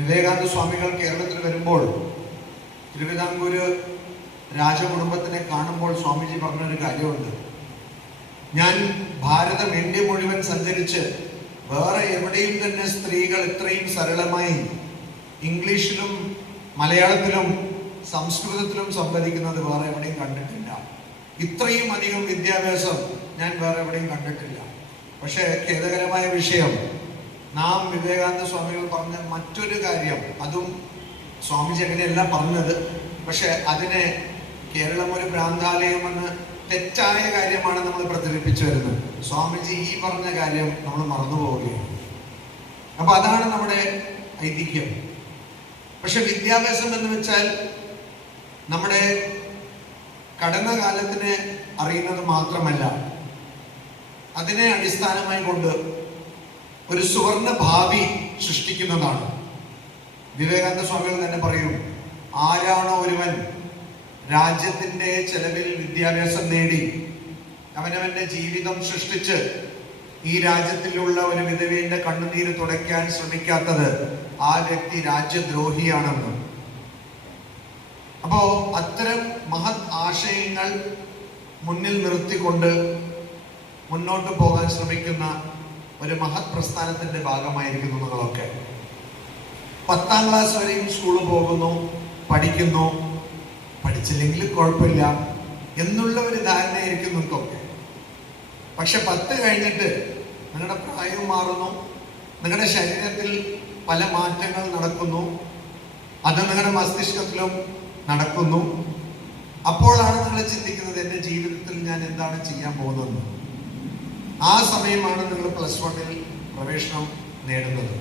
വിവേകാനന്ദ സ്വാമികൾ കേരളത്തിൽ വരുമ്പോൾ തിരുവിതാംകൂര് രാജകുടുംബത്തിനെ കാണുമ്പോൾ സ്വാമിജി പറഞ്ഞൊരു കാര്യമുണ്ട്. ഞാൻ ഭാരതം ഇന്ത്യ മുഴുവൻ സഞ്ചരിച്ച് വേറെ എവിടെയും തന്നെ സ്ത്രീകൾ ഇത്രയും സരളമായി ഇംഗ്ലീഷിലും മലയാളത്തിലും സംസ്കൃതത്തിലും സംവദിക്കുന്നത് വേറെ എവിടെയും കണ്ടിട്ടില്ല. ഇത്രയും അധികം വിദ്യാഭ്യാസം ഞാൻ വേറെ എവിടെയും കണ്ടിട്ടില്ല. പക്ഷെ ഖേദകരമായ വിഷയം, നാം വിവേകാനന്ദ സ്വാമികൾ പറഞ്ഞ മറ്റൊരു കാര്യം, അതും സ്വാമിജി അങ്ങനെയല്ല പറഞ്ഞത്, പക്ഷെ അതിനെ കേരളം ഒരു ഭ്രാന്താലയമെന്ന് തെറ്റായ കാര്യമാണ് നമ്മൾ പ്രചരിപ്പിച്ചു വരുന്നത്. സ്വാമിജി ഈ പറഞ്ഞ കാര്യം നമ്മൾ മറന്നുപോവുകയാണ്. അപ്പൊ അതാണ് നമ്മുടെ ഐതിഹ്യം. പക്ഷെ വിദ്യാഭ്യാസം എന്ന് വെച്ചാൽ നമ്മുടെ കടന്ന കാലത്തിനെ അറിയുന്നത് മാത്രമല്ല, അതിനെ അടിസ്ഥാനമായി കൊണ്ട് ഒരു സുവർണ ഭാവി സൃഷ്ടിക്കുന്നതാണ്. വിവേകാനന്ദ സ്വാമികൾ തന്നെ പറയും, ആരാണോ ഒരുവൻ രാജ്യത്തിന്റെ ചെലവിൽ വിദ്യാഭ്യാസം നേടി അവനവന്റെ ജീവിതം സൃഷ്ടിച്ച് ഈ രാജ്യത്തിലുള്ള ഒരു വിധവയുടെ കണ്ണുനീര് തുടയ്ക്കാൻ ശ്രമിക്കാത്തത് ആ വ്യക്തി രാജ്യദ്രോഹിയാണെന്ന്. അപ്പോ അത്തരം മഹത് ആശയങ്ങൾ മുന്നിൽ നിർത്തിക്കൊണ്ട് മുന്നോട്ട് പോകാൻ ശ്രമിക്കുന്ന ഒരു മഹത് പ്രസ്ഥാനത്തിന്റെ ഭാഗമായിരിക്കുന്നു നിങ്ങളൊക്കെ. 10ാം ക്ലാസ് വരെയും സ്കൂളിൽ പോകുന്നു, പഠിക്കുന്നു, പഠിച്ചില്ലെങ്കിൽ കുഴപ്പമില്ല എന്നുള്ള ഒരു ധാരണയായിരിക്കും നിങ്ങൾക്കൊക്കെ. പക്ഷെ 10 കഴിഞ്ഞിട്ട് നിങ്ങളുടെ പ്രായം മാറുന്നു, നിങ്ങളുടെ ശരീരത്തിൽ പല മാറ്റങ്ങൾ നടക്കുന്നു, അത് നിങ്ങളുടെ മസ്തിഷ്കത്തിലും നടക്കുന്നു. അപ്പോഴാണ് നിങ്ങൾ ചിന്തിക്കുന്നത്, എൻ്റെ ജീവിതത്തിൽ ഞാൻ എന്താണ് ചെയ്യാൻ പോകുന്നത്. ആ സമയമാണ് നിങ്ങൾ +1 പ്രവേശനം നേടുന്നത്.